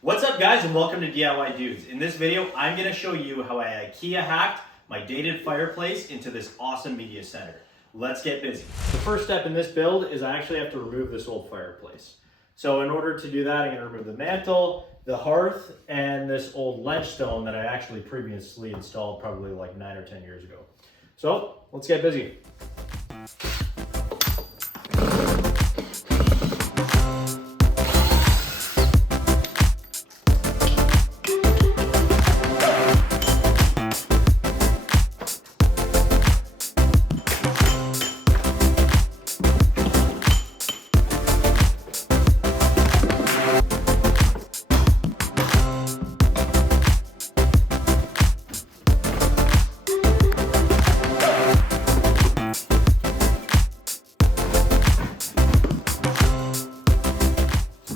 What's up guys and welcome to DIY Dudes. In this video, I'm going to show you how I IKEA hacked my dated fireplace into this awesome media center. Let's get busy. The first step in this build is I actually have to remove this old fireplace. So in order to do that, I'm going to remove the mantle, the hearth, and this old ledge stone that I actually previously installed probably like 9 or 10 years ago. So let's get busy.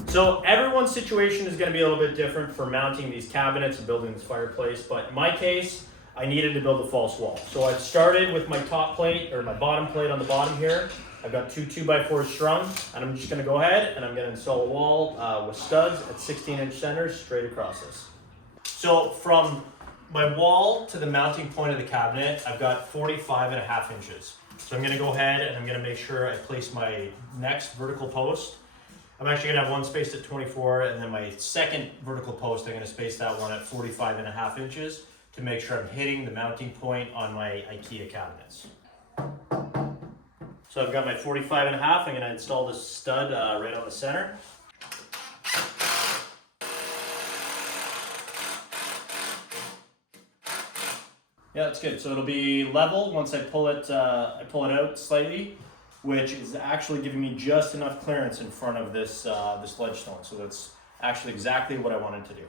So everyone's situation is going to be a little bit different for mounting these cabinets and building this fireplace, but in my case, I needed to build a false wall. So I've started with my top plate, or my bottom plate on the bottom here. I've got two 2x4s strung, and I'm just going to go ahead and I'm going to install a wall with studs at 16-inch centers straight across this. So from my wall to the mounting point of the cabinet, I've got 45.5 inches. So I'm going to go ahead and I'm going to make sure I place my next vertical post. I'm actually going to have one spaced at 24, and then my second vertical post, I'm going to space that one at 45.5 inches to make sure I'm hitting the mounting point on my IKEA cabinets. So I've got my 45.5, I'm going to install this stud right on the center. Yeah, that's good. So it'll be level once I pull it out slightly, which is actually giving me just enough clearance in front of this this ledge stone. So that's actually exactly what I wanted to do.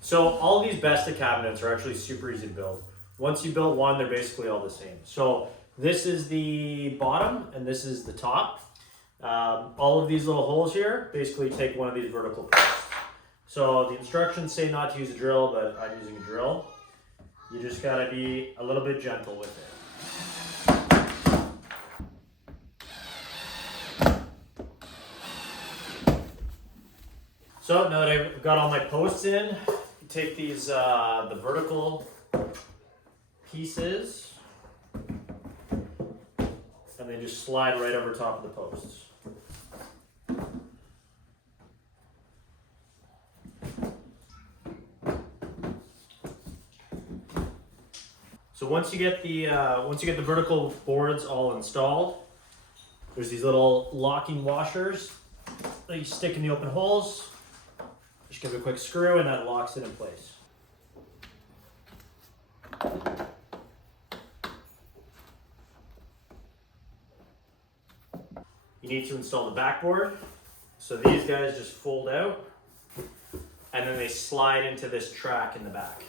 So all these Besta cabinets are actually super easy to build. Once you build one, they're basically all the same. So this is the bottom and this is the top. All of these little holes here basically take one of these vertical posts. So the instructions say not to use a drill, but I'm using a drill. You just gotta be a little bit gentle with it. So now that I've got all my posts in, you take these, the vertical pieces, and they just slide right over top of the posts. So once you get the vertical boards all installed, there's these little locking washers that you stick in the open holes. Just give it a quick screw and that locks it in place. You need to install the backboard. So these guys just fold out and then they slide into this track in the back.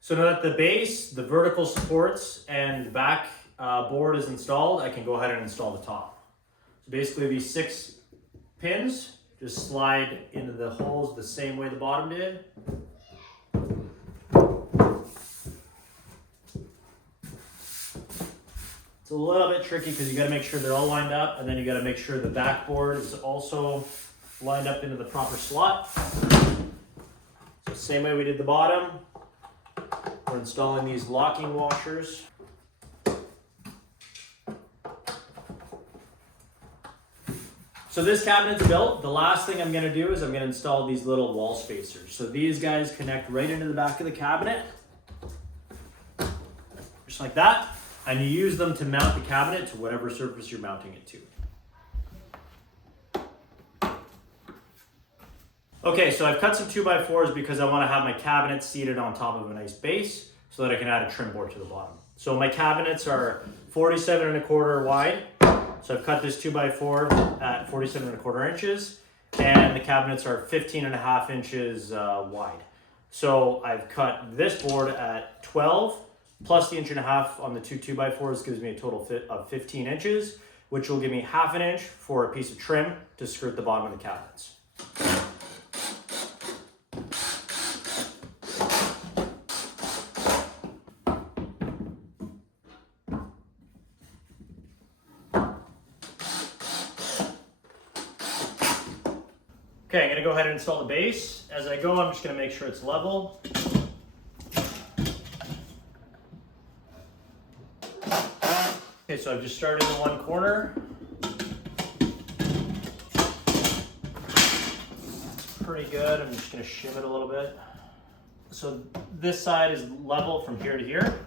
So now that the base, the vertical supports, and the back board is installed, I can go ahead and install the top. So basically these 6 pins just slide into the holes the same way the bottom did. It's a little bit tricky because you got to make sure they're all lined up, and then you got to make sure the backboard is also lined up into the proper slot. So same way we did the bottom, we're installing these locking washers. So this cabinet's built. The last thing I'm going to do is I'm going to install these little wall spacers. So these guys connect right into the back of the cabinet, just like that. And you use them to mount the cabinet to whatever surface you're mounting it to. Okay, so I've cut some 2x4s because I want to have my cabinet seated on top of a nice base so that I can add a trim board to the bottom. So my cabinets are 47.25 wide. So I've cut this 2x4 at 47.25 inches, and the cabinets are 15.5 inches wide. So I've cut this board at 12, plus the 1.5 inches on the two 2x4s gives me a total of 15 inches, which will give me 1/2 inch for a piece of trim to skirt the bottom of the cabinets. Okay, I'm gonna go ahead and install the base. As I go, I'm just gonna make sure it's level. Okay, so I've just started in one corner. Pretty good. I'm just gonna shim it a little bit. So this side is level from here to here.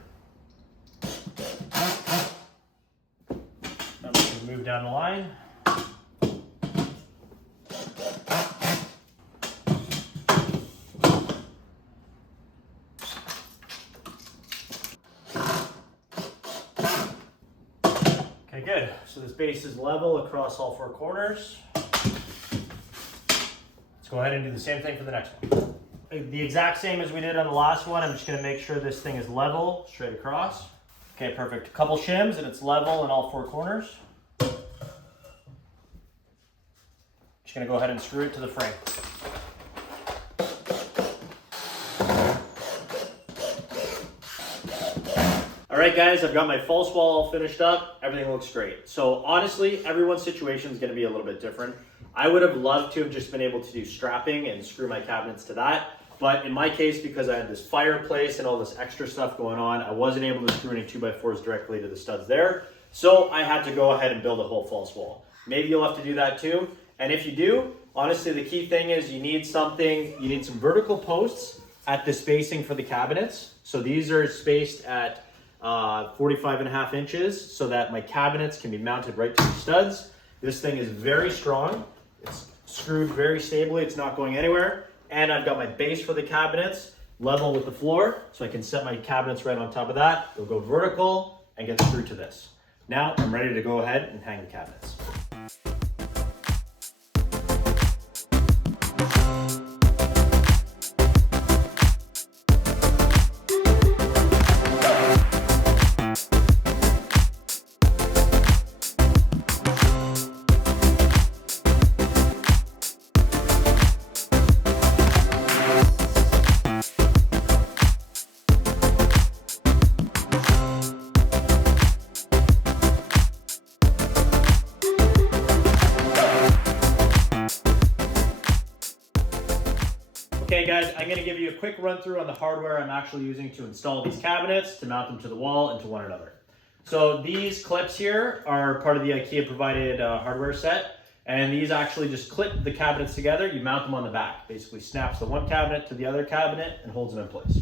I'm just gonna move down the line. Okay, good. So this base is level across all four corners. Let's go ahead and do the same thing for the next one. The exact same as we did on the last one. I'm just gonna make sure this thing is level straight across. Okay, perfect. A couple shims and it's level in all four corners. Just gonna go ahead and screw it to the frame. All right, guys, I've got my false wall all finished up. Everything looks great. So honestly, everyone's situation is gonna be a little bit different. I would have loved to have just been able to do strapping and screw my cabinets to that. But in my case, because I had this fireplace and all this extra stuff going on, I wasn't able to screw any 2x4s directly to the studs there. So I had to go ahead and build a whole false wall. Maybe you'll have to do that too. And if you do, honestly, the key thing is you need some vertical posts at the spacing for the cabinets. So these are spaced at 45.5 inches so that my cabinets can be mounted right to the studs. This thing is very strong. It's screwed very stably. It's not going anywhere. And I've got my base for the cabinets level with the floor, so I can set my cabinets right on top of that. They'll go vertical and get screwed to this. Now I'm ready to go ahead and hang the cabinets. Okay guys, I'm gonna give you a quick run through on the hardware I'm actually using to install these cabinets, to mount them to the wall and to one another. So these clips here are part of the IKEA provided hardware set, and these actually just clip the cabinets together. You mount them on the back. Basically snaps the one cabinet to the other cabinet and holds them in place.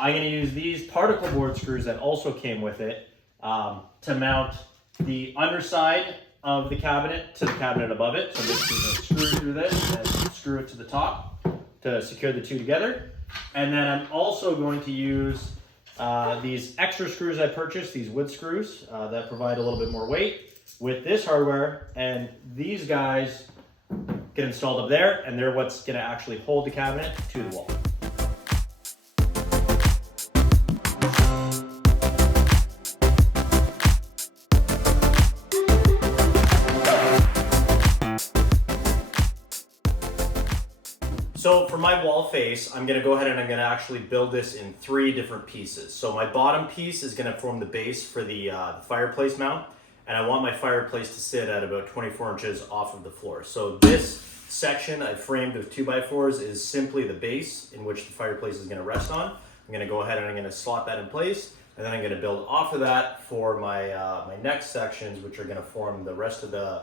I'm gonna use these particle board screws that also came with it to mount the underside of the cabinet to the cabinet above it. So this is a screw through this and screw it to the top to secure the two together. And then I'm also going to use these extra screws I purchased, these wood screws that provide a little bit more weight with this hardware, and these guys get installed up there, and they're what's gonna actually hold the cabinet to the wall. So for my wall face, I'm gonna go ahead and I'm gonna actually build this in 3 different pieces. So my bottom piece is gonna form the base for the fireplace mount, and I want my fireplace to sit at about 24 inches off of the floor. So this section I framed with 2x4s is simply the base in which the fireplace is gonna rest on. I'm gonna go ahead and I'm gonna slot that in place, and then I'm gonna build off of that for my, my next sections, which are gonna form the rest of the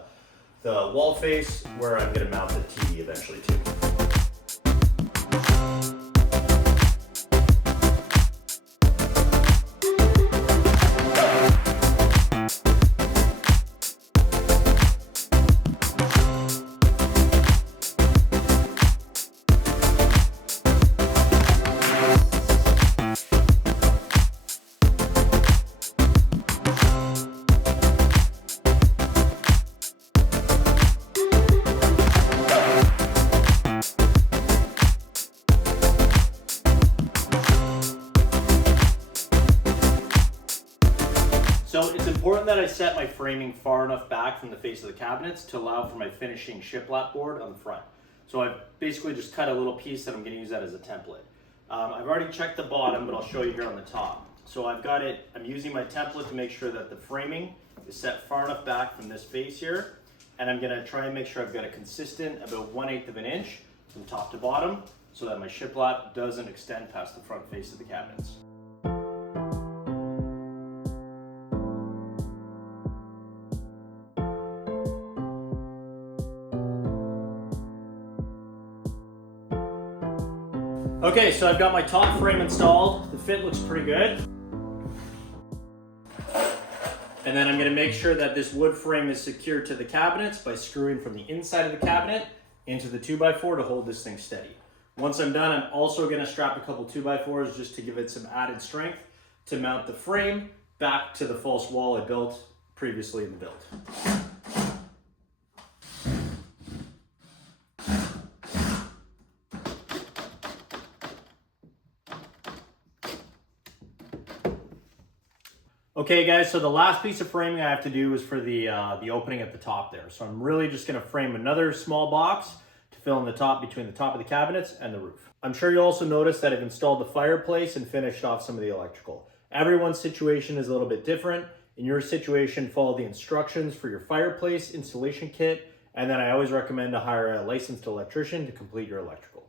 wall face, where I'm gonna mount the TV eventually too. So it's important that I set my framing far enough back from the face of the cabinets to allow for my finishing shiplap board on the front. So I've basically just cut a little piece and I'm going to use that as a template. I've already checked the bottom, but I'll show you here on the top. So I've got it, I'm using my template to make sure that the framing is set far enough back from this face here and I'm gonna try and make sure I've got a consistent about 1/8 of an inch from top to bottom so that my shiplap doesn't extend past the front face of the cabinets. Okay, so I've got my top frame installed. The fit looks pretty good. And then I'm gonna make sure that this wood frame is secured to the cabinets by screwing from the inside of the cabinet into the 2x4 to hold this thing steady. Once I'm done, I'm also gonna strap a couple 2x4s just to give it some added strength to mount the frame back to the false wall I built previously in the build. Okay guys, so the last piece of framing I have to do is for the opening at the top there. So I'm really just gonna frame another small box to fill in the top between the top of the cabinets and the roof. I'm sure you also noticed that I've installed the fireplace and finished off some of the electrical. Everyone's situation is a little bit different. In your situation, follow the instructions for your fireplace installation kit, and then I always recommend to hire a licensed electrician to complete your electrical.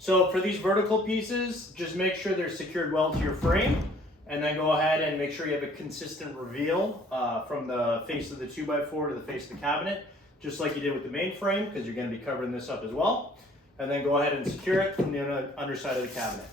So for these vertical pieces, just make sure they're secured well to your frame, and then go ahead and make sure you have a consistent reveal from the face of the 2x4 to the face of the cabinet, just like you did with the main frame, because you're going to be covering this up as well. And then go ahead and secure it from the underside of the cabinet.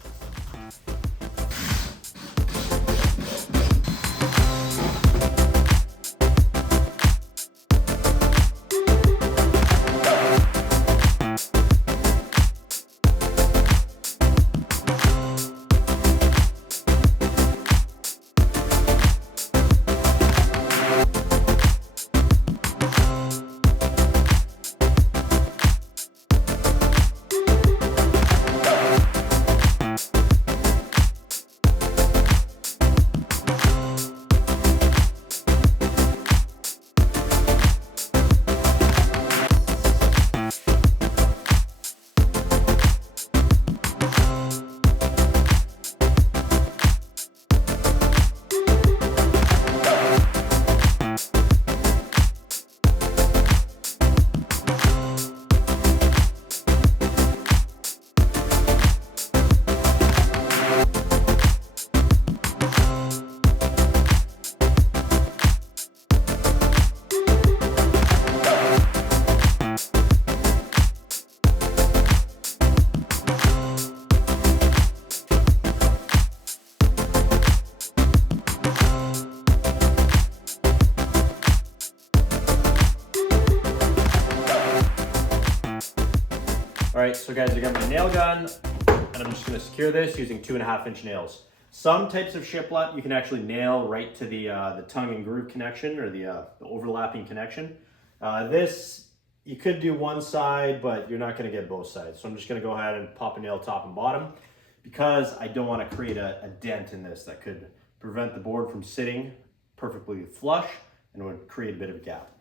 All right, so guys, I got my nail gun, and I'm just gonna secure this using 2.5-inch nails. Some types of shiplap you can actually nail right to the tongue and groove connection, or the overlapping connection. This, you could do one side, but you're not gonna get both sides. So I'm just gonna go ahead and pop a nail top and bottom, because I don't wanna create a dent in this that could prevent the board from sitting perfectly flush and would create a bit of a gap.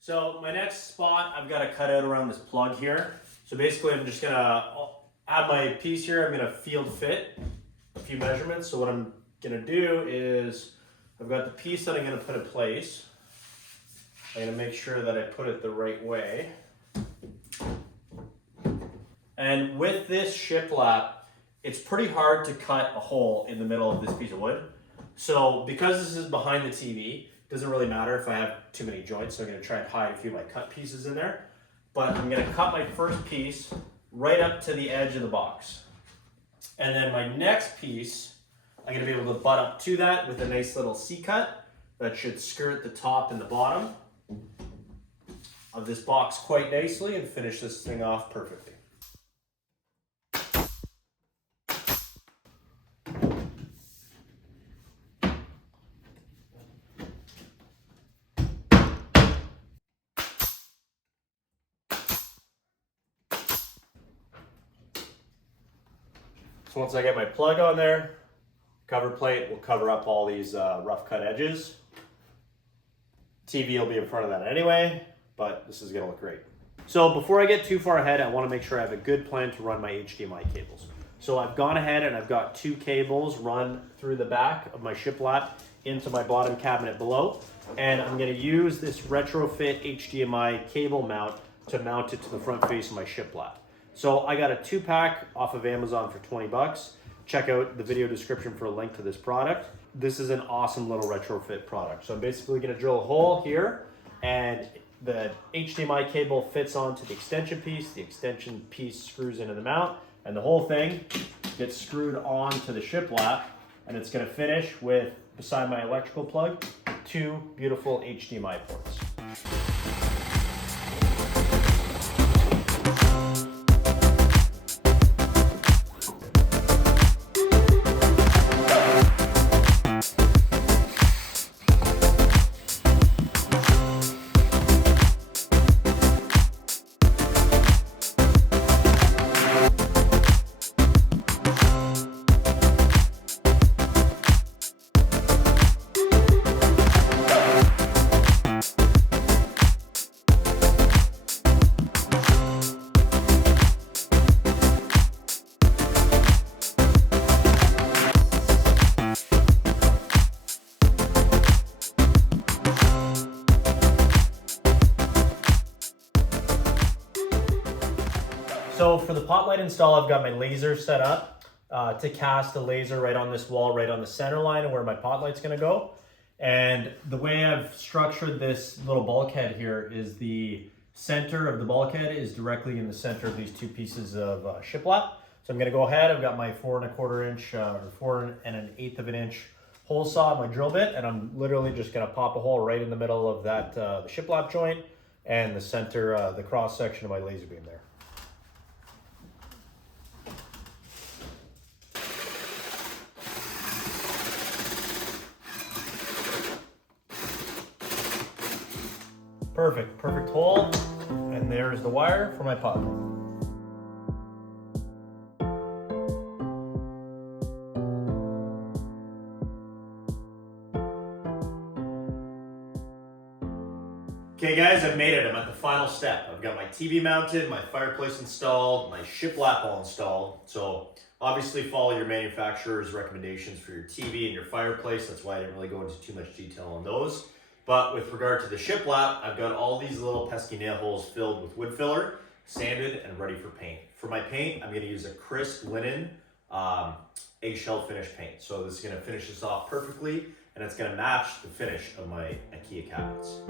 So my next spot I've got to cut out around this plug here. So basically I'm just gonna add my piece here. I'm gonna field fit a few measurements. So what I'm gonna do is, I've got the piece that I'm gonna put in place. I'm gonna make sure that I put it the right way. And with this shiplap, it's pretty hard to cut a hole in the middle of this piece of wood. So because this is behind the TV, it doesn't really matter if I have too many joints, so I'm gonna try and hide a few of my cut pieces in there. But I'm gonna cut my first piece right up to the edge of the box. And then my next piece, I'm gonna be able to butt up to that with a nice little C-cut that should skirt the top and the bottom. of this box quite nicely and finish this thing off perfectly. So once I get my plug on there, cover plate will cover up all these rough cut edges. TV will be in front of that anyway, but this is gonna look great. So before I get too far ahead, I wanna make sure I have a good plan to run my HDMI cables. So I've gone ahead and I've got 2 cables run through the back of my shiplap into my bottom cabinet below. And I'm gonna use this retrofit HDMI cable mount to mount it to the front face of my shiplap. So I got a 2-pack off of Amazon for 20 bucks. Check out the video description for a link to this product. This is an awesome little retrofit product. So I'm basically gonna drill a hole here and the HDMI cable fits onto the extension piece screws into the mount, and the whole thing gets screwed onto the shiplap, and it's gonna finish with, beside my electrical plug, 2 beautiful HDMI ports. So for the pot light install, I've got my laser set up to cast a laser right on this wall, right on the center line of where my pot light's gonna go. And the way I've structured this little bulkhead here is the center of the bulkhead is directly in the center of these 2 pieces of shiplap. So I'm gonna go ahead, I've got my 4 1/4 inch or 4 1/8 of an inch hole saw, my drill bit, and I'm literally just gonna pop a hole right in the middle of that the shiplap joint and the center, the cross section of my laser beam there. Perfect hole, and there's the wire for my pot light. Okay guys, I've made it. I'm at the final step. I've got my TV mounted, my fireplace installed, my shiplap all installed. So obviously follow your manufacturer's recommendations for your TV and your fireplace. That's why I didn't really go into too much detail on those. But with regard to the shiplap, I've got all these little pesky nail holes filled with wood filler, sanded and ready for paint. For my paint, I'm gonna use a crisp linen eggshell finish paint. So this is gonna finish this off perfectly, and it's gonna match the finish of my IKEA cabinets.